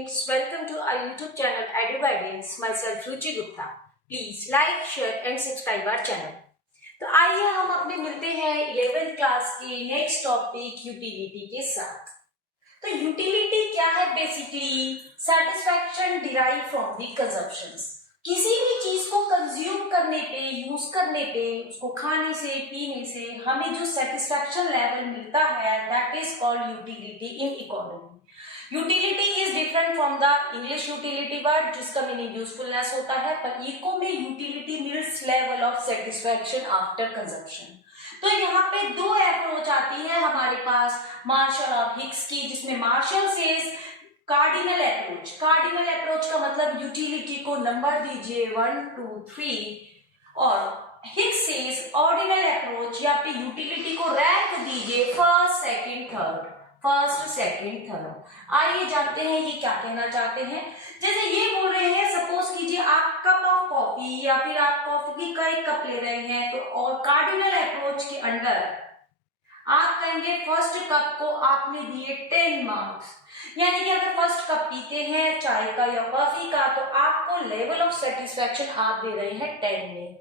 students, welcome to our YouTube channel Edu Guidance. Myself Ruchi Gupta. Please like, share and subscribe our channel. तो आइए हम अपने मिलते हैं 11th क्लास के नेक्स्ट टॉपिक यूटिलिटी के साथ। तो यूटिलिटी क्या है? Basically satisfaction derive from the consumptions. किसी भी चीज को कंज्यूम करने पे, यूज करने पे, उसको खाने से, पीने से हमें जो सेटिस्फैक्शन लेवल मिलता है, that is called utility in economy. Utility is different from the English utility word, जिसका मीनिंग यूजफुलनेस होता है, पर इको में utility means level of satisfaction after consumption. तो यहाँ पे दो अप्रोच आती है हमारे पास, मार्शल और हिक्स की, जिसमें Marshall says cardinal approach. Cardinal approach का मतलब यूटिलिटी को नंबर दीजिए 1 2 3, और हिक्स सेज ऑर्डिनल अप्रोच, या फिर यूटिलिटी को रैंक दीजिए first second third, first second third. आइए जानते हैं ये क्या कहना चाहते हैं। जैसे ये बोल रहे हैं, सपोज कीजिए आप कप ऑफ कॉफी या फिर आप कॉफी का एक कप ले रहे हैं, तो और कार्डिनल अप्रोच के अंडर आप कहेंगे फर्स्ट कप को आपने दिए 10 मार्क्स, यानी कि अगर फर्स्ट कप पीते हैं चाय का या कॉफी का, तो आपको लेवल ऑफ सेटिस्फैक्शन आप दे रहे हैं 10 में।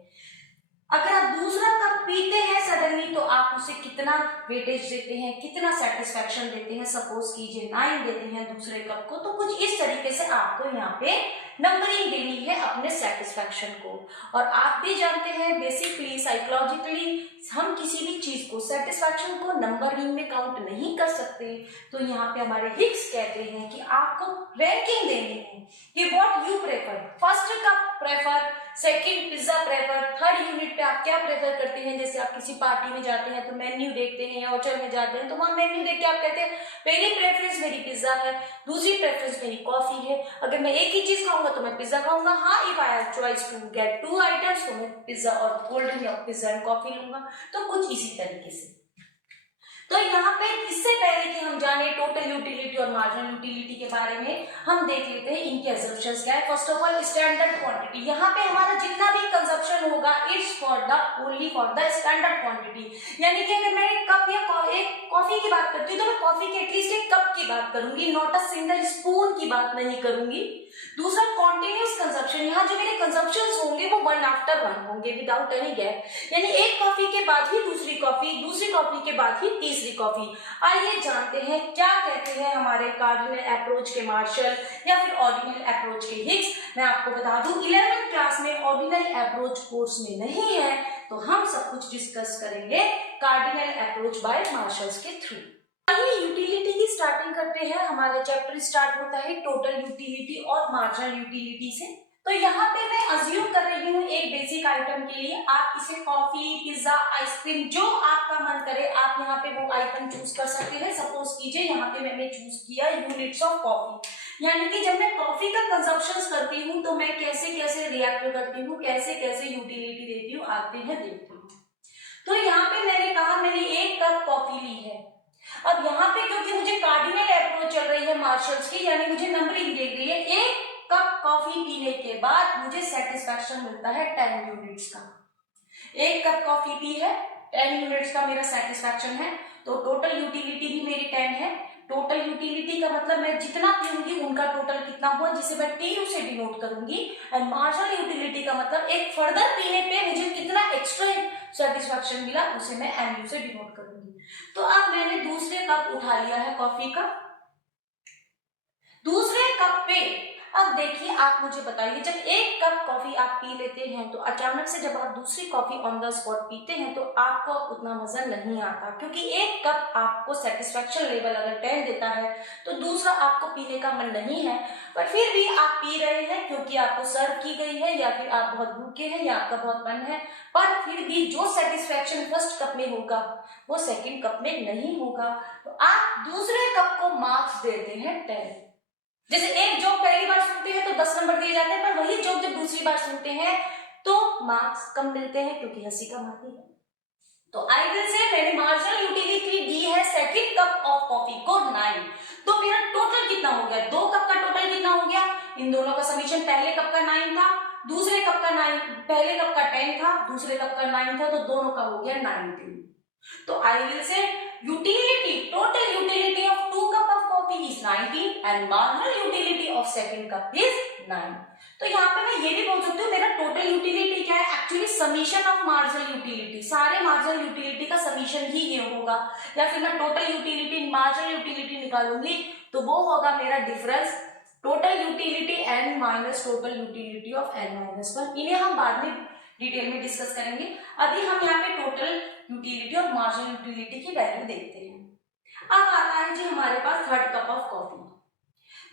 अगर आप दूसरा कप पीते हैं सडनली, तो आप उसे कितना वेटेज देते हैं, कितना सेटिस्फैक्शन देते हैं? सपोज कीजिए 9 देते हैं दूसरे कप को। तो कुछ इस तरीके से आपको यहाँ पे नंबरिंग देनी है अपने सेटिस्फैक्शन को। और आप भी जानते हैं बेसिकली साइकोलॉजिकली हम किसी भी चीज को, सेटिस्फैक्शन को नंबरिंग में काउंट नहीं कर सकते। तो यहाँ पे हमारे हिक्स कहते हैं कि आपको रैंकिंग देनी है कि what you prefer, first cup prefer, second pizza prefer, third unit पे आप क्या प्रेफर करते हैं। जैसे आप किसी पार्टी में जाते हैं तो मेन्यू देखते हैं, या होटल में जाते हैं तो वहां मेन्यू देख के आप कहते हैं पहली प्रेफरेंस मेरी पिज्जा है, दूसरी प्रेफरेंस मेरी कॉफी है। अगर मैं एक ही चीज खाऊंगा तो मैं पिज्जा खाऊंगा। हाँ, if I have choice to get 2 items तो मैं पिज्जा और कोल्ड ड्रिंक या पिज्जा एंड कॉफी लूंगा। तो कुछ इसी तरीके से। तो यहाँ पे इससे पहले कि हम जाने टोटल यूटिलिटी और मार्जिनल यूटिलिटी के बारे में, हम देख लेते हैं इनके असम्पशंस क्या है। First of all standard quantity. यहाँ पे हमारा जितना भी कंजप्शन होगा it's for the only for the standard quantity, यानी कि अगर मैं एक कप या एक कॉफी की बात करती हूँ तो मैं कॉफी के एटलीस्ट एक कप की बात करूंगी, नॉट अ सिंगल स्पून की बात नहीं करूंगी। दूसरा कॉन्टिन्यूस कंजप्शन, यहाँ जो मेरे कंजप्शंस होंगे वो 1 आफ्टर 1 होंगे विदाउट एनी गैप, यानी एक कॉफी के बाद ही दूसरी कॉफी, दूसरी कॉफी के बाद ही तीसरी कॉफी। आइए जानते हैं क्या कहते हैं हमारे कार्डिनल अप्रोच के मार्शल या फिर ऑर्डिनल अप्रोच के हिक्स। मैं आपको बता दूं 11th क्लास में ऑर्डिनल अप्रोच कोर्स में नहीं है, तो हम सब कुछ डिस्कस करेंगे कार्डिनल अप्रोच बाय मार्शल्स के थ्रू। यूटिलिटी की स्टार्टिंग करते हैं। हमारा चैप्टर स्टार्ट होता है टोटल यूटिलिटी और मार्जिनल यूटिलिटी से। तो यहाँ पे मैं अज्यूम कर रही हूँ एक बेसिक आइटम के लिए, आप इसे कॉफी, पिज्जा, आइसक्रीम, जो आपका मन करे आप यहाँ पे वो आइटम चूज कर सकते हैं। सपोज कीजिए यहाँ पे मैंने चूज किया यूनिट्स ऑफ कॉफी, यानी कि जब मैं कॉफी का कंजप्शन करती हूँ तो मैं कैसे कैसे रिएक्ट करती हूँ, कैसे कैसे यूटिलिटी देती हूँ, आते हैं देखती हूँ। तो यहाँ पे मैंने कहा मैंने 1 कप कॉफी ली है। अब यहाँ पे क्योंकि मुझे कार्डिनल अप्रोच चल रही है मार्शल्स की, यानी मुझे नंबरिंग दे रही है, 1 कप कॉफी पीने के बाद मुझे सेटिस्फैक्शन मिलता है 10 यूनिट्स का। 1 कप कॉफी पी है, 10 यूनिट्स का मेरा सेटिस्फैक्शन है। तो टोटल यूटिलिटी भी मेरी 10 है। टोटल यूटिलिटी का मतलब मैं जितना पीऊंगी उनका टोटल कितना हुआ, जिसे मैं टीयू से डिनोट करूंगी। एंड मार्शल यूटिलिटी का मतलब एक फर्दर पीने पे मुझे कितना एक्स्ट्रा सेटिस्फैक्शन मिला, उसे मैं एमयू से डिनोट करूंगी। तो अब मैंने दूसरे कप उठा लिया है कॉफी का। दूसरे कप पे अब देखिए आप मुझे बताइए, जब 1 कप कॉफी आप पी लेते हैं तो अचानक से जब आप दूसरी कॉफी ऑन द स्पॉट पीते हैं तो आपको उतना मजा नहीं आता, क्योंकि 1 कप आपको सेटिस्फैक्शन लेवल अगर 10 देता है तो दूसरा आपको पीने का मन नहीं है, पर फिर भी आप पी रहे हैं क्योंकि आपको सर्व की गई है, या फिर आप बहुत भूखे हैं या आपका बहुत मन है। पर फिर भी जो सेटिस्फैक्शन फर्स्ट कप में होगा वो सेकंड कप में नहीं होगा, तो आप दूसरे कप को मार्क्स देते हैं 10। जैसे एक जोक पहली बार सुनते हैं तो 10 नंबर दिए जाते हैं, पर वही जोक जब दूसरी बार सुनते हैं तो मार्क्स कम मिलते हैं क्योंकि हंसी कम आती है। तो आई विल से मैंने मार्जिनल यूटिलिटी दी है सेकंड कप ऑफ कॉफी को 9। तो मेरा टोटल कितना हो गया, 2 कप का टोटल कितना हो गया, इन दोनों का समीशन, पहले कप का 9 था, दूसरे कप का 9, पहले कप का 10 था, दूसरे कप का 9 था, तो दोनों का हो गया 19। तो आई विल से utility, total utility of 2 cup of coffee is 19 and marginal utility of second cup is 9. तो यहाँ पे मैं ये भी बोल सकती हूँ मेरा टोटल यूटिलिटी क्या है, actually summation of marginal utility, सारे मार्जिनल यूटिलिटी का समीशन ही ये होगा, या फिर मैं टोटल यूटिलिटी मार्जिनल यूटिलिटी निकालूंगी तो वो होगा मेरा difference total utility n minus total utility of n minus 1। इन्हें हम बाद में डिटेल में डिस्कस करेंगे। अभी हम यहाँ पे टोटल यूटिलिटी और मार्जिनल यूटिलिटी की वैल्यू देखते हैं। अब आता है जी हमारे पास थर्ड कप ऑफ कॉफी।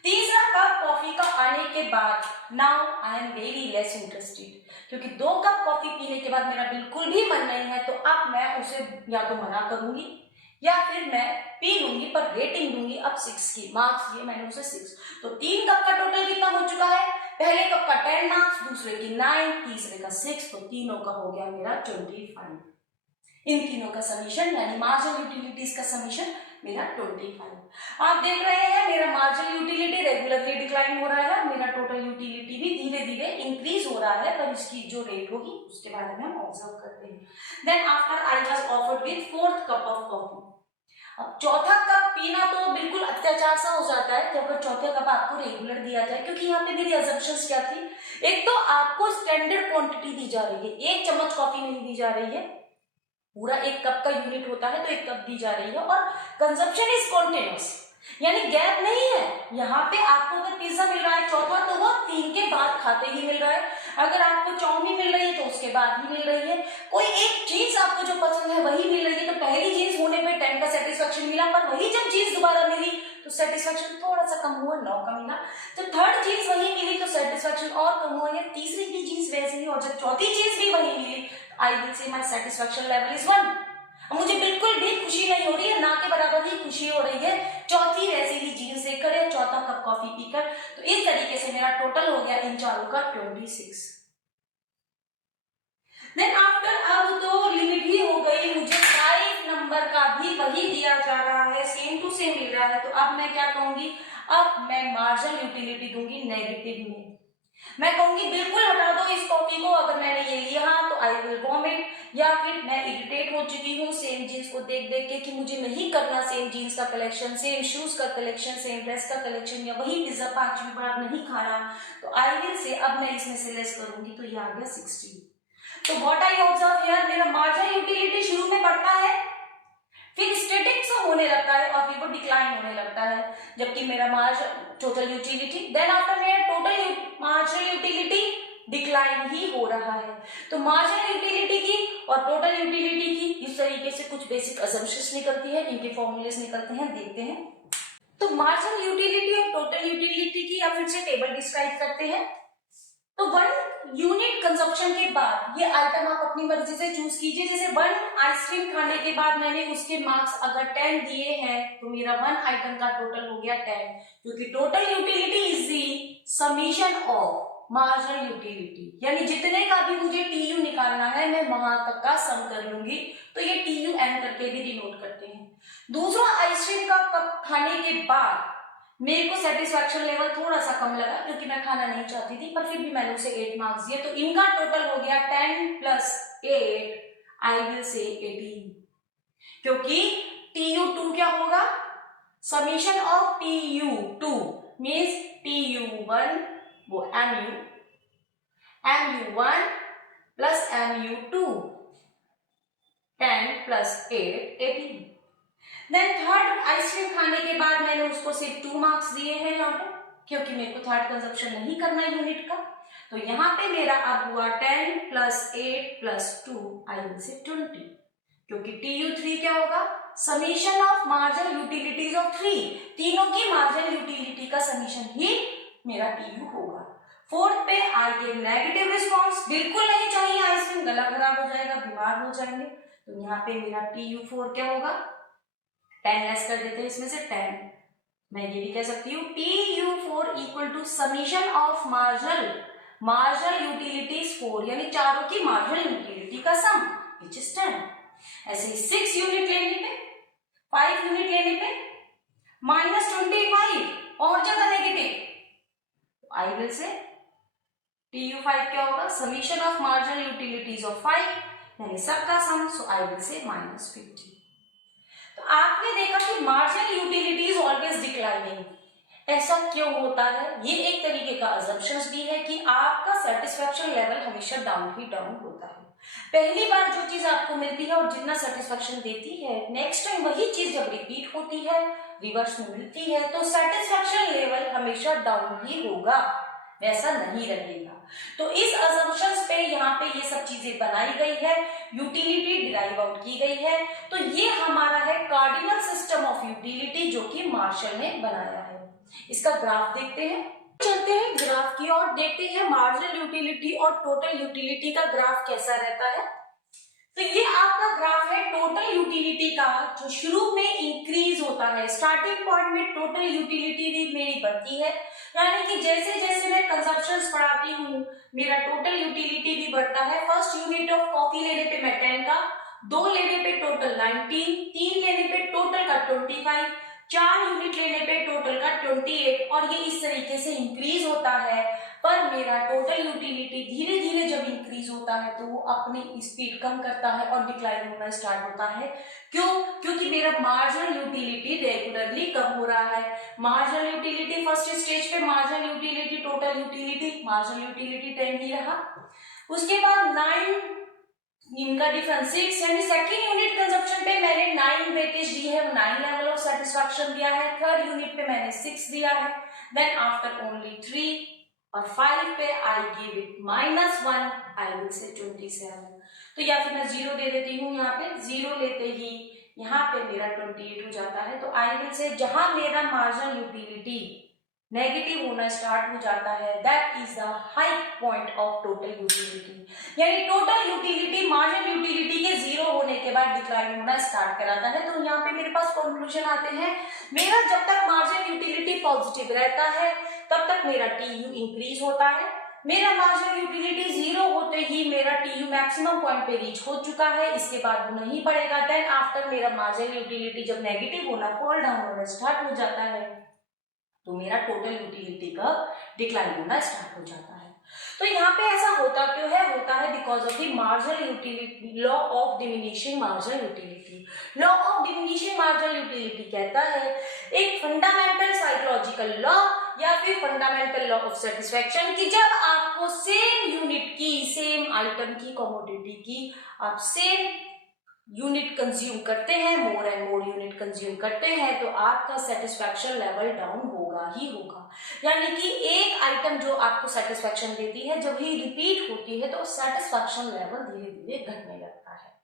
तीसरा कप कॉफी का आने के बाद now I am very less interested, क्योंकि 2 कप कॉफी पीने के बाद मेरा बिल्कुल भी मन नहीं है, तो अब मैं उसे या तो मना करूंगी या फिर मैं पी लूंगी, पर रेटिंग दूंगी अब 6 की। मार्क्स दिए मैंने उसे 6। तो 3 कप का टोटल कितना हो चुका है, पहले कप का 10 मार्क्स, दूसरे की 9, तीसरे का 6, तो तीनों का हो गया मेरा 25। इन तीनों का समीशन यानी मार्जिनल यूटिलिटीज का समीशन मेरा 25। आप देख रहे हैं मेरा मार्जिनल यूटिलिटी रेगुलरली डिक्लाइन हो रहा है, मेरा टोटल यूटिलिटी भी धीरे धीरे इंक्रीज हो रहा है, पर इसकी जो रेट होगी उसके बारे में हम ऑब्जर्व करते हैं। Then after I was offered with 4th cup of coffee. अब चौथा कप पीना तो बिल्कुल अत्याचार सा हो जाता है जब चौथे कप आपको रेगुलर दिया जाए, क्योंकि यहाँ पे मेरी अजम्पशंस क्या थी, एक तो आपको स्टैंडर्ड क्वांटिटी दी जा रही है, 1 चम्मच कॉफी नहीं दी जा रही है, पूरा 1 कप का यूनिट होता है तो 1 कप दी जा रही है, और कंजप्शन इज कॉन्टिन्यूअस यानी गैप नहीं है। यहाँ पे आपको अगर पिज्जा मिल रहा है चौथा तो वो 3 के बाद खाते ही मिल रहा है, अगर आपको चाउमीन मिल रही है तो उसके बाद ही मिल रही है, कोई एक चीज आपको जो पसंद है वही मिल रही है। तो पहली चीज होने पे 10 का सेटिस्फेक्शन मिला, पर वही जब चीज दोबारा मिली तो सेटिस्फेक्शन थोड़ा सा कम हुआ, 9 का मिला। तो थर्ड चीज वही मिली तो सेटिस्फेक्शन और कम हुआ, या तीसरी की चीज वैसे ही, और जब चौथी चीज भी वही मिली I will say my satisfaction level is 1। मुझे बिल्कुल भी खुशी नहीं हो रही है, ना के बराबर ही खुशी हो रही है चौथी वैसे ही जीन्स देखकर या चौथा कप कॉफी पीकर। तो इस तरीके से मेरा टोटल हो गया इन चारों का 26। देन आफ्टर अब तो लिमिट ही हो गई, मुझे 5 नंबर का भी वही दिया जा रहा है, सेम टू सेम मिल रहा है, तो अब मैं क्या कहूंगी, अब मैं मार्जिनल यूटिलिटी दूंगी नेगेटिव में। मैं कहूंगी बिल्कुल हटा दो इस कॉफी को, अगर मैंने ये लिया तो आई विल वॉमिट, या फिर मैं इरिटेट हो चुकी हूँ सेम जीन्स को देख देख के कि मुझे नहीं करना सेम जीन्स का कलेक्शन, सेम शूज का कलेक्शन, सेम ड्रेस का कलेक्शन, या वही पिज्जा 5वीं बार नहीं खाना, तो आई विल से अब मैं इसमें से लेस करूंगी तो ये आ गया 16। तो व्हाट आई ऑब्जर्व हियर, मेरा मार्जिनल यूटिलिटी शुरू में बढ़ता है, फिर स्टैटिक सा होने लगता है और फिर वो डिक्लाइन होने लगता है, जबकि मेरा टोटल यूटिलिटी देन आफ्टर मेरा टोटल मार्जिनल यूटिलिटी डिक्लाइन ही हो रहा है। तो मार्जिनल यूटिलिटी की और टोटल यूटिलिटी की इस तरीके से कुछ बेसिक असम्पशंस निकलती है, इनके फॉर्मूलेस निकलते हैं, देखते हैं। तो मार्जिनल यूटिलिटी और टोटल यूटिलिटी की या फिर से टेबल डिस्क्राइब करते हैं। तो 1 यूनिट कंजप्शन के बाद ये आइटम आप अपनी मर्जी से चूज कीजिए, जैसे 1 आइसक्रीम खाने के बाद मैंने उसके मार्क्स अगर 10 दिए हैं तो मेरा 1 आइटम का टोटल हो गया 10, क्योंकि total utility is the summation of marginal utility, यानी जितने का भी मुझे टीयू निकालना है मैं वहां तक का सम कर लूंगी, तो ये टीयू एन करके भी डिनोट करते हैं। दूसरा आइसक्रीम का कप खाने के बाद मेरे को सेटिस्फैक्शन लेवल थोड़ा सा कम लगा क्योंकि मैं खाना नहीं चाहती थी, पर फिर भी मैंने उसे 8 मार्क्स दिए, तो इनका टोटल हो गया 10 + 8 आई विल से 18, क्योंकि TU2 क्या होगा, summation of TU2 means TU1 वो MU1 + MU2 10 + 8 18। Then third ice cream खाने के बाद मैंने उसको सिर्फ 2 मार्क्स दिए हैं यहाँ पे, क्योंकि मेरे को थर्ड कंजप्शन नहीं करना यूनिट का, तो यहाँ पे मेरा अब हुआ 10 + 8 + 2 आई विल से 20, क्योंकि TU3 क्या होगा, summation of marginal utilities of 3, तीनों की मार्जिनल यूटिलिटी का समीशन ही मेरा TU होगा। फोर्थ पे आई गेव नेगेटिव रिस्पॉन्स, बिल्कुल नहीं चाहिए आइसक्रीम, गला खराब हो जाएगा, बीमार हो जाएंगे, तो यहाँ पे मेरा TU4 क्या होगा, 10 लेस कर देते हैं इसमें से 10, मैं ये भी कह सकती हूँ TU4 = summation of marginal utilities 4, यानी चारों की मार्जिनल यूटिलिटी का सम विच इज 10। ऐसे ही 6 यूनिट लेने पे, 5 यूनिट लेने पे -25 और ज्यादा नेगेटिव, आई विल से TU5 क्या होगा, summation of marginal utilities of 5 यानी सबका सम, सो आई विल से -50। तो आपने देखा कि marginal utility is always declining. ऐसा क्यों होता है? ये एक तरीके का अजम्पशंस भी है कि आपका सेटिस्फेक्शन लेवल हमेशा डाउन ही डाउन होता है। पहली बार जो चीज आपको मिलती है और जितना सेटिस्फेक्शन देती है, नेक्स्ट टाइम वही चीज जब रिपीट होती है, रिवर्स में मिलती है, तो सेटिस्फेक्शन लेवल हमेशा डाउन ही होगा, वैसा नहीं रहेगा। तो इस अजम्पशंस पे यहाँ पे ये सब चीजें बनाई गई है, यूटिलिटी डिराइव आउट की गई है। तो ये हमारा है कार्डिनल सिस्टम ऑफ यूटिलिटी जो कि मार्शल ने बनाया है। इसका ग्राफ देखते हैं, चलते हैं ग्राफ की और देखते हैं मार्जिनल यूटिलिटी और टोटल यूटिलिटी का ग्राफ कैसा रहता है। तो ये आपका ग्राफ है टोटल यूटिलिटी का, जो शुरू में इंक्रीज होता है। स्टार्टिंग पॉइंट में टोटल यूटिलिटी भी मेरी बढ़ती है, यानी कि जैसे जैसे मैं कंजप्शंस बढ़ाती हूँ मेरा टोटल यूटिलिटी भी बढ़ता है। फर्स्ट यूनिट ऑफ कॉफी लेने पे मैं 10 का, 2 लेने पे टोटल 19, 3 लेने पे टोटल का 25, 4 यूनिट लेने पे टोटल का 28, और ये इस तरीके से इंक्रीज होता है। पर मेरा टोटल यूटिलिटी धीरे धीरे जब इंक्रीज होता है तो वो अपनी स्पीड कम करता है और डिक्लाइन होना स्टार्ट होता है। क्यों? क्योंकि मेरा मार्जिनल यूटिलिटी रेगुलरली कम हो रहा है। मार्जिनल यूटिलिटी फर्स्ट स्टेज पे marginal utility total utility marginal utility 10 ही रहा। उसके बाद 9 इनका डिफरेंस 6, यानी सेकंड यूनिट कंजप्शन पे मैंने 9 वेटेज दी है, 9 लेवल ऑफ सेटिस्फैक्शन दिया है। थर्ड यूनिट पे मैंने 6 दिया है। देन आफ्टर ओनली 3 और 5 पे I give it -1, I will से 27। तो या फिर मैं 0 दे देती हूँ, यहाँ पे 0 लेते ही यहाँ पे मेरा 28 हो जाता है। तो आई विल से जहां मेरा मार्जिनल यूटिलिटी नेगेटिव होना स्टार्ट हो जाता है, that is the high point of total utility. यानी टोटल यूटिलिटी मार्जिनल यूटिलिटी के 0 होने के बाद डिक्लाइन होना स्टार्ट कराता है। तो यहाँ पे मेरे पास कंक्लूजन आते हैं, मेरा जब तक मार्जिनल यूटिलिटी पॉजिटिव रहता है तब तक मेरा टीयू इंक्रीज होता है। मेरा मार्जिनल यूटिलिटी 0 होते ही मेरा टीयू मैक्सिमम पॉइंट पे रीच हो चुका है, इसके बाद वो नहीं बढ़ेगा। देन आफ्टर मेरा मार्जिनल यूटिलिटी जब नेगेटिव होना, फॉल डाउन होना स्टार्ट हो जाता है, तो मेरा टोटल यूटिलिटी का डिक्लाइन होना स्टार्ट हो जाता है। तो यहाँ पे ऐसा होता क्यों है? होता है because of the marginal utility, law of diminishing marginal utility. Law of diminishing marginal utility कहता है, एक फंडामेंटल साइकोलॉजिकल लॉ या फिर फंडामेंटल लॉ ऑफ सेटिस्फैक्शन, कि जब आपको सेम यूनिट की, सेम आइटम की, कमोडिटी की आप सेम यूनिट कंज्यूम करते हैं, मोर एंड मोर यूनिट कंज्यूम करते हैं, तो आपका सेटिस्फैक्शन लेवल डाउन होगा ही होगा। यानी कि एक आइटम जो आपको सेटिस्फैक्शन देती है, जब ही रिपीट होती है तो सेटिस्फैक्शन लेवल धीरे धीरे घटने लगता है।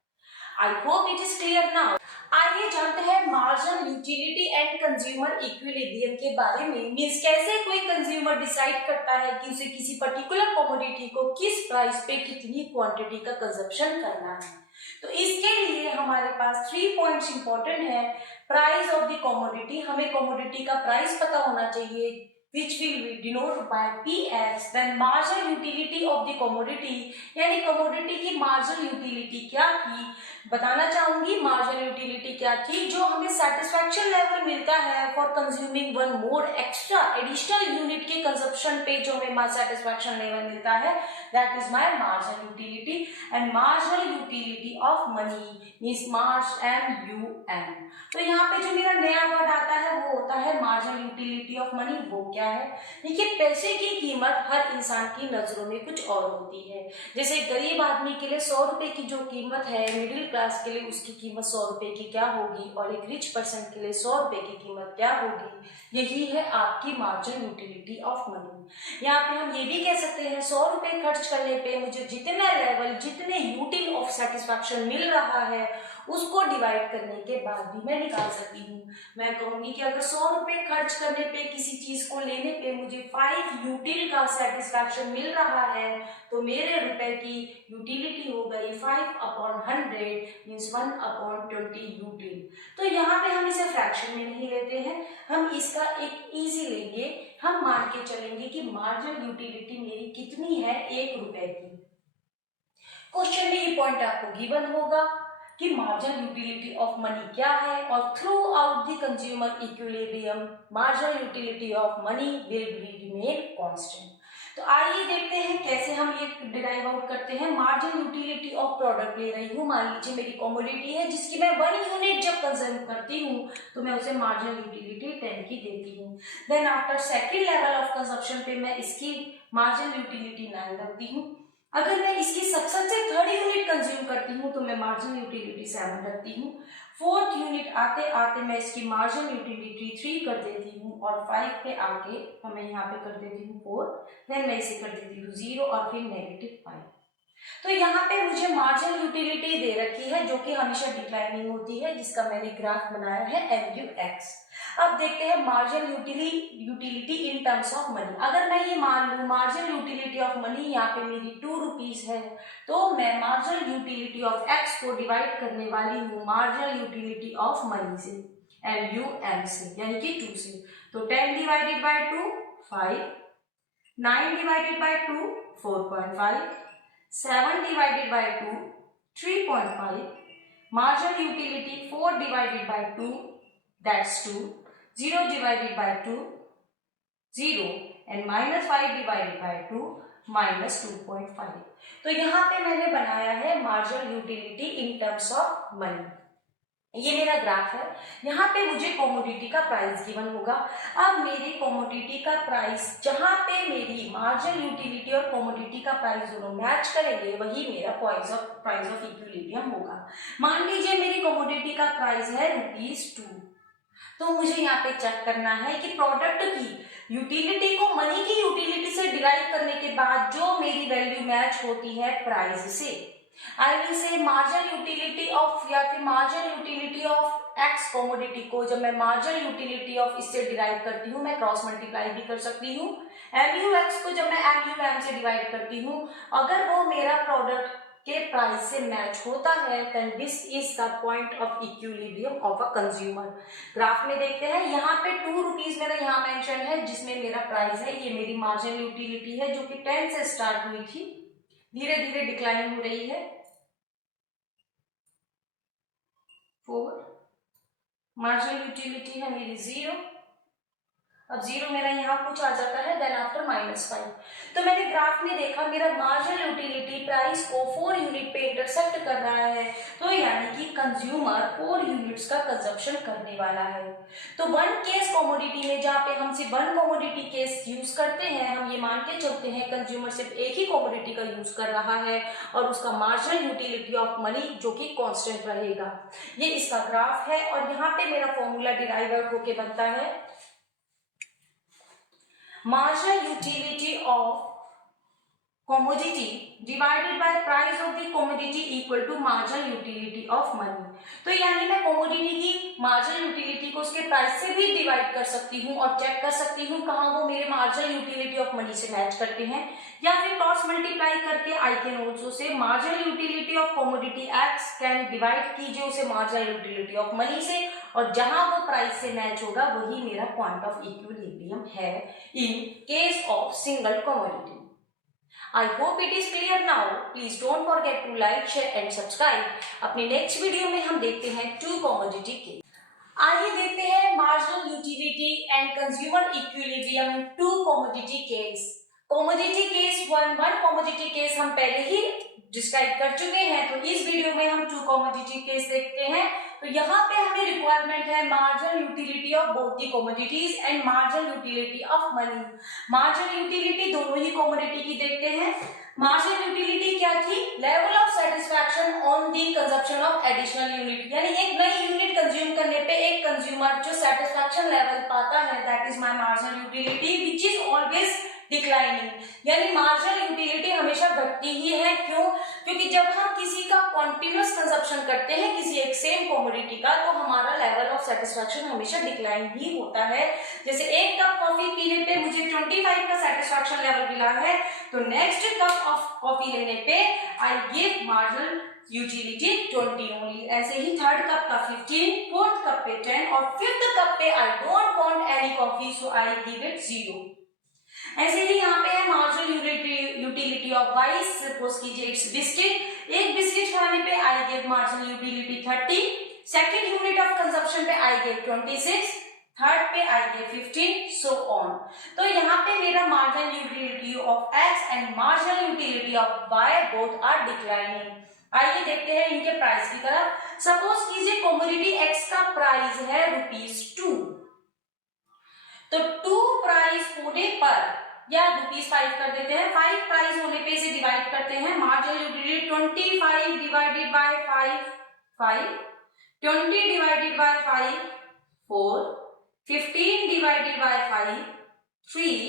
I hope it is clear now. आइए जानते हैं marginal utility and consumer equilibrium के बारे में। मींस कैसे कोई कंज्यूमर डिसाइड करता है कि उसे किसी पर्टिकुलर कमोडिटी को किस प्राइस पे कितनी क्वांटिटी का कंजप्शन करना है। तो इसके लिए हमारे पास 3 पॉइंट्स इंपॉर्टेंट है। प्राइस ऑफ द कमोडिटी, हमें कमोडिटी का प्राइस पता होना चाहिए, which will be denoted by PX। then marginal utility of the commodity, यानी कमोडिटी की मार्जिनल यूटिलिटी क्या थी, बताना चाहूंगी मार्जिनल यूटिलिटी क्या थी। जो हमें सेटिस्फैक्शन लेवल मिलता है for consuming 1 more extra additional unit के कंजप्शन पे जो हमें सेटिस्फैक्शन लेवल मिलता है, that is my marginal utility. And marginal utility of money means Marge MUM। तो यहाँ पे जो मेरा नया वर्ड आता है वो होता है मार्जिनल यूटिलिटी ऑफ मनी। वो क्या है? देखिए, पैसे की कीमत हर इंसान की नजरों में कुछ और होती है। जैसे गरीब आदमी के लिए 100 रुपए की जो कीमत है, मिडिल क्लास के लिए उसकी कीमत 100 रुपए की क्या होगी, और एक रिच पर्सन के लिए 100 रुपए की कीमत क्या होगी। यही है आपकी मार्जिनल यूटिलिटी ऑफ मनी। यहाँ पे हम ये भी कह सकते हैं 100 रुपए खर्च करने पे मुझे जितना लेवल, जितने यूटिल ऑफ सेटिस्फैक्शन मिल रहा है उसको डिवाइड करने के बाद भी मैं निकाल सकती हूँ। मैं कहूंगी कि अगर 100 रुपए खर्च करने पे, किसी चीज को लेने पे मुझे 5 यूटिल का सेटिस्फैक्शन मिल रहा है, तो मेरे रुपए की यूटिलिटी हो गई 5/100 मीन्स 1/20 यूटिल। तो यहाँ पे हम इसे फ्रैक्शन में नहीं लेते हैं, हम इसका एक इजी लेंगे। हम मान के चलेंगे कि मार्जिनल यूटिलिटी मेरी कितनी है, 1 रुपए की। क्वेश्चन में ये पॉइंट आपको गिवन होगा कि मार्जिनल यूटिलिटी ऑफ मनी क्या है, और through out the consumer equilibrium marginal utility of money will remain constant. तो आइए देखते हैं कैसे हम ये डिराइव आउट करते हैं। मार्जिनल यूटिलिटी ऑफ प्रोडक्ट ले रही हूँ, मान लीजिए मेरी कमोडिटी है जिसकी मैं 1 यूनिट जब कंज्यूम करती हूँ तो मैं उसे मार्जिनल यूटिलिटी 10 की देती हूँ। Then after second level of consumption पे मैं इसकी मार्जिनल यूटिलिटी 9 रखती हूँ। अगर मैं इसकी सबसे थर्ड यूनिट कंज्यूम करती हूँ तो मैं मार्जिनल यूटिलिटी 7 रखती हूँ। फोर्थ यूनिट आते आते मैं इसकी मार्जिनल यूटिलिटी 3 कर देती हूँ और 5 पे आके तो मैं यहाँ पे कर देती हूँ 4, देन मैं इसे कर देती हूँ 0 और फिर -5। तो यहाँ पे मुझे मार्जिनल यूटिलिटी दे रखी है जो कि हमेशा डिक्लाइनिंग होती है, जिसका मैंने ग्राफ बनाया है MUX। अब देखते हैं marginal utility in terms of money. अगर मैं ये मान लूँ मार्जिनल यूटिलिटी ऑफ मनी यहाँ पे मेरी 2 रुपीज है, तो मैं मार्जिनल यूटिलिटी ऑफ X को डिवाइड करने वाली हूँ मार्जिनल यूटिलिटी ऑफ मनी से, MUM से, यानी कि 2 से। तो 10 divided by 2 5, 9 divided by 2 4.5, 7 divided by 2 3.5, marginal utility 4 divided by 2 that's 2, 0 divided by 2 0 and -5 divided by 2 -2.5। तो यहाँ पे मैंने बनाया है marginal utility in terms of money. ये मेरा ग्राफ है। यहाँ पे मुझे कमोडिटी का प्राइस गिवन होगा। अब मेरी कमोडिटी का प्राइस जहाँ पे मेरी मार्जिनल यूटिलिटी और कमोडिटी का प्राइस दोनों मैच करेंगे वही मेरा प्राइस ऑफ इक्विलिब्रियम होगा। मान लीजिए मेरी कमोडिटी का प्राइस है ₹2, तो मुझे यहाँ पे चेक करना है कि प्रोडक्ट की यूटिलिटी को मनी की यूटिलिटी से डिराइव करने के बाद जो मेरी वैल्यू मैच होती है प्राइस से। आई विल से मार्जिनल यूटिलिटी ऑफ या फिर marginal utility of x commodity को जब मैं मार्जिनल यूटिलिटी ऑफ इससे डिराइव करती हूँ, मैं क्रॉस मल्टीप्लाई भी कर सकती हूँ। MUX को जब मैं MUM से डिवाइड करती हूँ, अगर वो मेरा प्रोडक्ट के प्राइस से मैच होता है then this is the point of equilibrium of a consumer. Graph में देखते हैं यहाँ पे 2 रुपीज मेरा यहाँ मेंशन है जिसमें मेरा प्राइस है, ये मेरी मार्जिनल यूटिलिटी है जो कि 10 से स्टार्ट हुई थी, धीरे धीरे डिक्लाइन हो रही है। 4 मार्जिनल यूटिलिटी है मेरी 0, अब 0 मेरा यहाँ कुछ आ जाता है, देन आफ्टर -5। तो मैंने ग्राफ में देखा मेरा मार्जिनल यूटिलिटी प्राइस को 4 यूनिट पे इंटरसेक्ट कर रहा है, तो यानी कि कंज्यूमर 4 यूनिट्स का कंजप्शन करने वाला है। तो 1 केस कमोडिटी में जहाँ पे हम सिर्फ 1 कमोडिटी केस यूज करते हैं, हम ये मान के चलते हैं कंज्यूमर सिर्फ एक ही कमोडिटी का यूज कर रहा है और उसका मार्जिनल यूटिलिटी ऑफ मनी जो कि कांस्टेंट रहेगा। ये इसका ग्राफ है और यहाँ पे मेरा फॉर्मूला डिराइव आउट होके बनता है marginal utility of commodity divided by price of the commodity equal to marginal utility of money। तो यानी मैं कमोडिटी की मार्जिनल यूटिलिटी को उसके प्राइस से भी डिवाइड कर सकती हूँ और चेक कर सकती हूँ कहाँ वो मेरे मार्जिनल यूटिलिटी ऑफ मनी से मैच करते हैं, या फिर क्रॉस मल्टीप्लाई करके I can also say marginal utility of commodity x can divide कीजिए उसे मार्जिनल यूटिलिटी ऑफ मनी से, और जहां वो प्राइस से मैच होगा वही मेरा पॉइंट ऑफ इक्विलिब्रियम है in case of single commodity. I hope it is clear now. Please don't forget to like, share and subscribe. अपने नेक्स्ट वीडियो में हम देखते हैं 2 कमोडिटी के। आइए देखते हैं marginal utility and consumer equilibrium 2 commodity case. Commodity case 1 commodity case हम पहले ही डिस्क्राइब कर चुके हैं, तो इस वीडियो में हम 2 कमोडिटी केस देखते हैं। तो यहाँ पे हमें रिक्वायरमेंट है marginal utility of both the commodities and marginal utility of money. Marginal utility दोनों ही कमोडिटी की देखते हैं। मार्जिनल यूटिलिटी क्या थी? Level of satisfaction on the consumption of additional unit, यानी एक नई यूनिट कंज्यूम करने पे एक कंज्यूमर जो सेटिस्फैक्शन लेवल पाता है that is my marginal utility which is always declining, यानी मार्जिनल यूटिलिटी हमेशा घटती ही है। क्यों? क्योंकि जब हम किसी का कॉन्टिन्यूअस कंजप्शन करते हैं किसी एक सेम कमोडिटी का, तो हमारा लेवल ऑफ सेटिस्फैक्शन हमेशा डिक्लाइन ही होता है। जैसे एक कप कॉफी पीने पे मुझे 25 का सेटिस्फैक्शन लेवल मिला है, तो नेक्स्ट कप ऑफ कॉफी लेने पे I give marginal utility 20 only. ऐसे ही थर्ड कप का 15, फोर्थ कप पे 10 और फिफ्थ कप पे I don't want any coffee so I give it 0। ऐसे ही यहाँ पे है marginal utility of vice, suppose कीजिए इट्स बिस्किट, एक बिस्किट खाने पे I give marginal utility 30, second unit of consumption पे आई गिव 26, थर्ड पे आई गिव 15 सो ऑन। तो यहाँ पे मेरा marginal utility of X and marginal utility of Y both are declining. आइए देखते हैं इनके प्राइस की तरफ। सपोज कीजिए कमोडिटी एक्स का प्राइस है ₹2, तो 2 प्राइस होने पर या ₹5 कर देते हैं, 5 प्राइस होने पे इसे डिवाइड करते हैं। Marginal utility 25 divided by 5, 20 divided by 5, 4, 15 divided by 5, 3,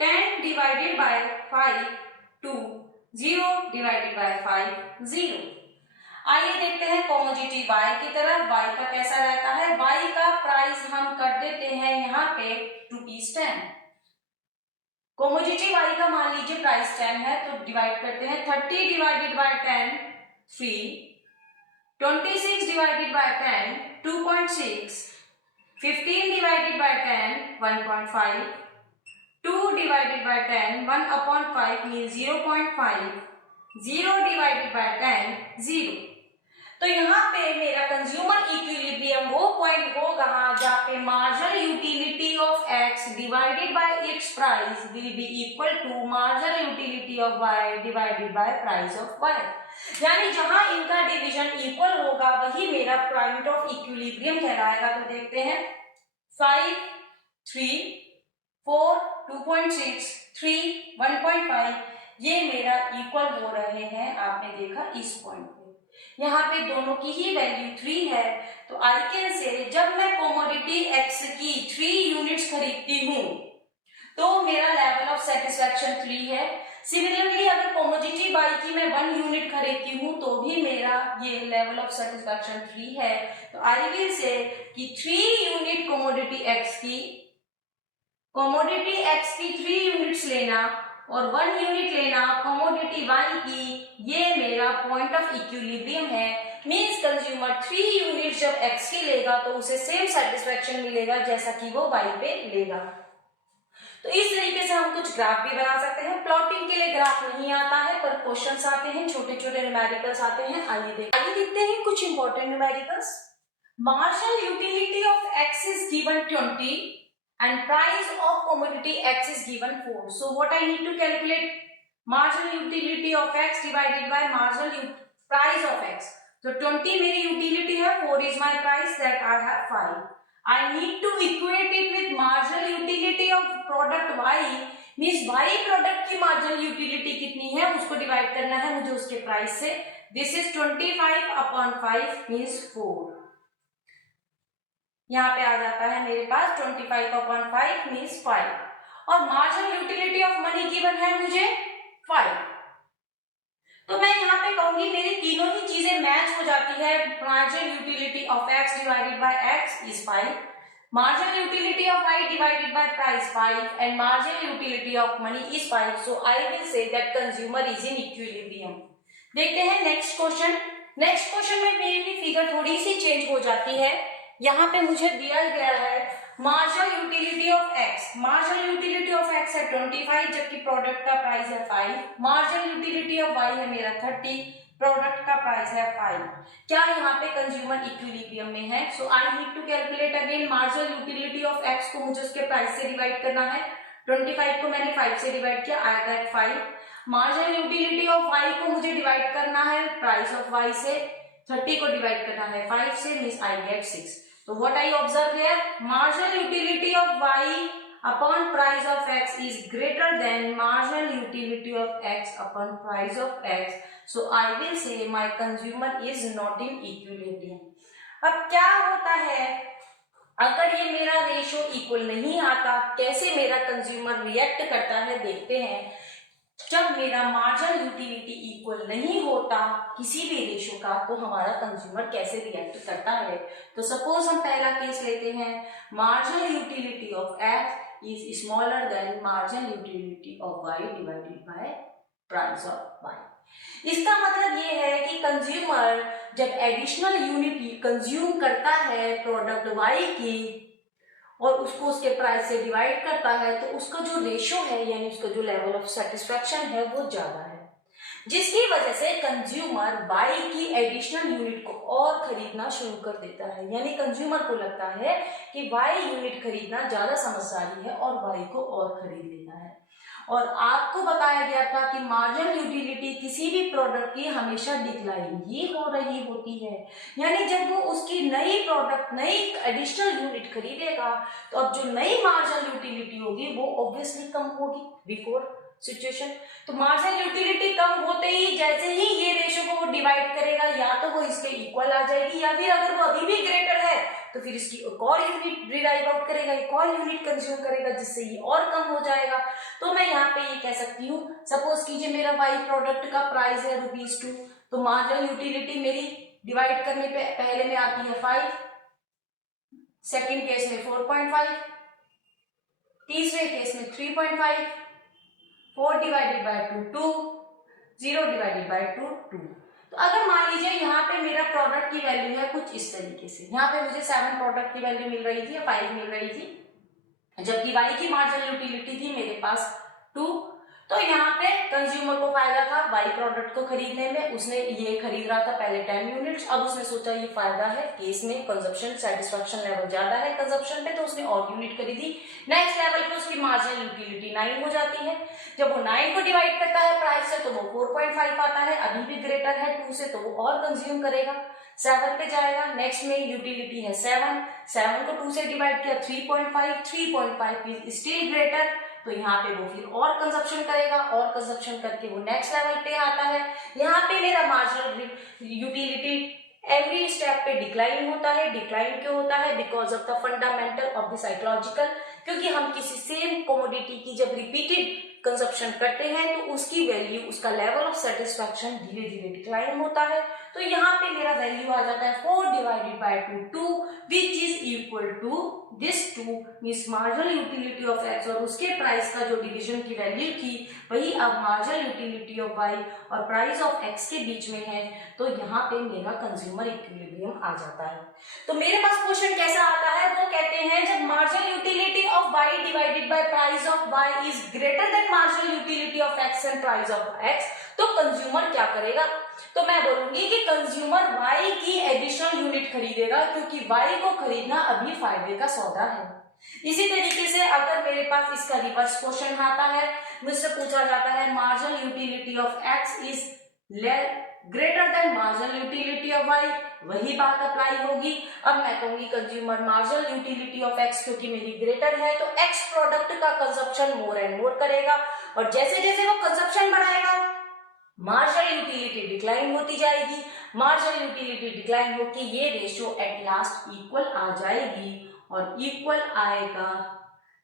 10 divided by 5, 2, 0 divided by 5, 0। आइए देखते हैं कमोडिटी y की तरफ। y का कैसा रहता है? y का प्राइस हम कर देते हैं यहाँ पे ₹10। कमोडिटी y का मान लीजिए प्राइस 10 है, तो डिवाइड करते हैं। 30 divided by 10, 3, 26 divided by 10, 2.6, 15 divided by 10, 1.5, 2 divided by 10, 1/5 means 0.5, 0 divided by 10, 0। तो यहाँ पे मेरा कंज्यूमर इक्विलिब्रियम वो पॉइंट होगा जहाँ पे marginal utility of X divided by its price will be equal to marginal utility of Y divided by price of Y. यानी जहां इनका डिवीजन इक्वल होगा वही मेरा पॉइंट ऑफ इक्विलिब्रियम कहलाएगा। तो देखते हैं 5, 3, 4, 2.6, 3, 1.5 ये मेरा इक्वल हो रहे हैं। आपने देखा इस पॉइंट पे, यहाँ पे दोनों की ही वैल्यू 3 है। तो आई कैन से जब मैं कमोडिटी एक्स की 3 यूनिट्स खरीदती हूँ तो मेरा लेवल ऑफ सेटिस्फैक्शन 3 है। सिमिलरली अगर कमोडिटी वाई की मैं 1 यूनिट खरीदती हूँ तो भी मेरा ये लेवल ऑफ सेटिस्फैक्शन 3 है। तो आई विल से कि 3 यूनिट कमोडिटी एक्स की 3 यूनिट्स लेना और 1 यूनिट लेना कमोडिटी वाई की, ये मेरा पॉइंट ऑफ इक्विलिब्रियम है। मींस कंज्यूमर 3 यूनिट जब एक्स की लेगा तो उसे सेम सेटिस्फैक्शन मिलेगा जैसा कि वो वाई पे लेगा। तो इस तरीके से हम कुछ ग्राफ भी बना सकते हैं। प्लॉटिंग के लिए ग्राफ नहीं आता है पर क्वेश्चंस आते हैं, छोटे छोटे न्यूमेरिकल्स आते हैं। आइए देखते हैं कुछ important numericals. Marginal utility of X is given 20 and price of commodity x is given 4. So what I need to calculate? Marginal utility of x divided by marginal price of x. So 20 मेरी utility है, 4 is my price, that I have 5. I need to equate it with marginal utility of product y, means y product की marginal utility कितनी है उसको divide करना है मुझे उसके price से। This is 25/5 means 4. यहाँ पे आ जाता है मेरे पास 25/5 मीन्स 5 और marginal utility of money given है मुझे 5। तो मैं यहाँ पे कहूंगी मेरी तीनों ही चीजें मैच हो जाती है। Marginal utility of X divided by X is 5, marginal utility of Y divided by price 5 and marginal utility of money is 5। So I will say that consumer is in equilibrium. देखते हैं next question. Next question में मेरी figure थोड़ी सी change हो जाती है। यहाँ पे मुझे दिया गया है marginal utility of x. Marginal utility of x है 25 जबकि प्रोडक्ट का प्राइस है 5। मार्जिनल यूटिलिटी ऑफ वाई है मेरा 30, प्रोडक्ट का प्राइस है 5। क्या यहाँ पे कंज्यूमर इक्विलिब्रियम में है? So I need to calculate again marginal utility of x को मुझे उसके प्राइस से डिवाइड करना है। 25 को मैंने 5 से डिवाइड किया, I get 5। Marginal utility of Y को मुझे डिवाइड करना है प्राइस ऑफ वाई से, 30 को डिवाइड करना है 5 से, means I get 6। So what I observe here, marginal utility of y upon price of x is greater than marginal utility of x upon price of x. So I will say my consumer is not in equilibrium. अब क्या होता है अगर ये मेरा ratio equal नहीं आता, कैसे मेरा कंज्यूमर रिएक्ट करता है देखते हैं। जब मेरा मार्जिनल यूटिलिटी इक्वल नहीं होता किसी भी रेशो का तो हमारा कंज्यूमर कैसे रिएक्ट करता है। तो सपोज हम पहला केस लेते हैं, marginal utility of X is smaller than marginal utility of Y divided by price of Y. इसका मतलब ये है कि कंज्यूमर जब एडिशनल यूनिट कंज्यूम करता है प्रोडक्ट वाई की और उसको उसके प्राइस से डिवाइड करता है तो उसका जो रेशो है यानी उसका जो लेवल ऑफ सेटिस्फैक्शन है वो ज्यादा है, जिसकी वजह से कंज्यूमर वाई की एडिशनल यूनिट को और खरीदना शुरू कर देता है। यानी कंज्यूमर को लगता है कि वाई यूनिट खरीदना ज्यादा समझदारी है और वाई को और खरीद लेना दिया है। और आपको बताया गया था कि मार्जिनल यूटिलिटी किसी भी प्रोडक्ट की हमेशा डिक्लाइन ही हो रही होती है, यानी जब वो उसकी नई प्रोडक्ट नई एडिशनल यूनिट खरीदेगा तो अब जो नई मार्जिनल यूटिलिटी होगी वो ऑब्वियसली कम होगी बिफोर सिचुएशन। तो मार्जिनल यूटिलिटी कम होते ही जैसे ही ये रेशियो को वो डिवाइड करेगा या तो वो इसके इक्वल आ जाएगी, या फिर अगर वो अभी भी ग्रेटर है तो फिर इसकी एक और यूनिट डिराइव आउट करेगा, एक और यूनिट कंज्यूम करेगा, जिससे ये और कम हो जाएगा। तो मैं यहाँ पे ये कह सकती हूँ, सपोज कीजिए मेरा वाई प्रोडक्ट का प्राइस है ₹2, तो मार्जिनल यूटिलिटी मेरी डिवाइड करने पे पहले में आती है 5, सेकेंड केस में 4.5, तीसरे केस में 3.5, 4 डिवाइडेड बाय 2, 0 डिवाइडेड बाय 2। तो अगर मान लीजिए यहाँ पे मेरा प्रोडक्ट की वैल्यू है कुछ इस तरीके से, यहाँ पे मुझे 7 प्रोडक्ट की वैल्यू मिल रही थी या 5 मिल रही थी, जबकि वाई की मार्जिनल यूटिलिटी थी मेरे पास 2। तो यहाँ पे कंज्यूमर को फायदा था वाई प्रोडक्ट को खरीदने में, उसने ये खरीद रहा था पहले 10 यूनिट्स, अब उसने सोचा ये फायदा है केस में कंजप्शन सेटिस्फेक्शन लेवल ज्यादा है कंजप्शन पे, तो उसने और यूनिट खरीदी। नेक्स्ट लेवल पे उसकी मार्जिनल यूटिलिटी 9 हो जाती है। जब वो 9 को डिवाइड करता है प्राइस से तो वो 4.5 आता है, अभी भी ग्रेटर है 2 से, तो वो और कंज्यूम करेगा। 7 पे जाएगा, नेक्स्ट में यूटिलिटी है 7 को 2 से डिवाइड किया 3.5 स्टिल ग्रेटर, तो यहाँ पे वो फिर और कंजप्शन करेगा, और कंजप्शन करके वो नेक्स्ट लेवल पे आता है। यहाँ पे मेरा मार्जिनल यूटिलिटी एवरी स्टेप पे डिक्लाइन होता है। डिक्लाइन क्यों होता है? Because of the fundamental of the psychological, क्योंकि हम किसी सेम कमोडिटी की जब रिपीटेड कंजप्शन करते हैं तो उसकी वैल्यू, उसका लेवल ऑफ सेटिस्फैक्शन धीरे धीरे डिक्लाइन होता है। तो यहाँ पे मेरा वैल्यू आ जाता है 4 divided by 2 which is equal to this 2 means marginal utility of X, और उसके प्राइस का जो डिवीजन की वैल्यू थी वही अब मार्जिनल यूटिलिटी ऑफ वाई और प्राइस ऑफ एक्स के बीच में है। तो यहाँ पे मेरा कंज्यूमर इक्विलिब्रियम आ जाता है। तो मेरे पास क्वेश्चन कैसा आता है, वो कहते हैं जब marginal utility of Y divided by price of Y is greater than marginal utility of X and price of X, तो कंज्यूमर क्या करेगा? तो मैं बोलूंगी कि कंज्यूमर वाई की एडिशनल यूनिट खरीदेगा, क्योंकि वाई को खरीदना अभी फायदे का सौदा है। इसी तरीके से अगर मेरे पास इसका रिवर्स क्वेश्चन आता है, मुझसे पूछा जाता है marginal utility of X is greater than marginal utility of Y, वही बात अप्लाई होगी। अब मैं कहूंगी consumer marginal utility of X क्योंकि मेरी ग्रेटर है तो एक्स प्रोडक्ट का कंजप्शन मोर एंड मोर करेगा, और जैसे जैसे वो कंजप्शन बढ़ाएगा मार्जिनल यूटिलिटी डिक्लाइन होती जाएगी। मार्जिनल यूटिलिटी डिक्लाइन होकर ये रेशियो एट लास्ट इक्वल आ जाएगी, और इक्वल आएगा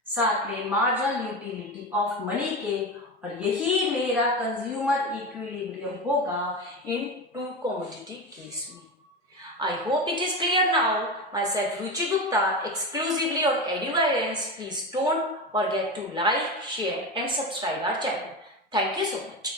साथ में मार्जिनल यूटिलिटी ऑफ मनी के, और यही मेरा कंज्यूमर इक्विलिब्रियम होगा इन टू कमोडिटी केस में। I hope it is clear now. Myself Ruchi Gupta, exclusively on EduGuidance. Please don't forget to like, share and subscribe our channel. Thank you so much.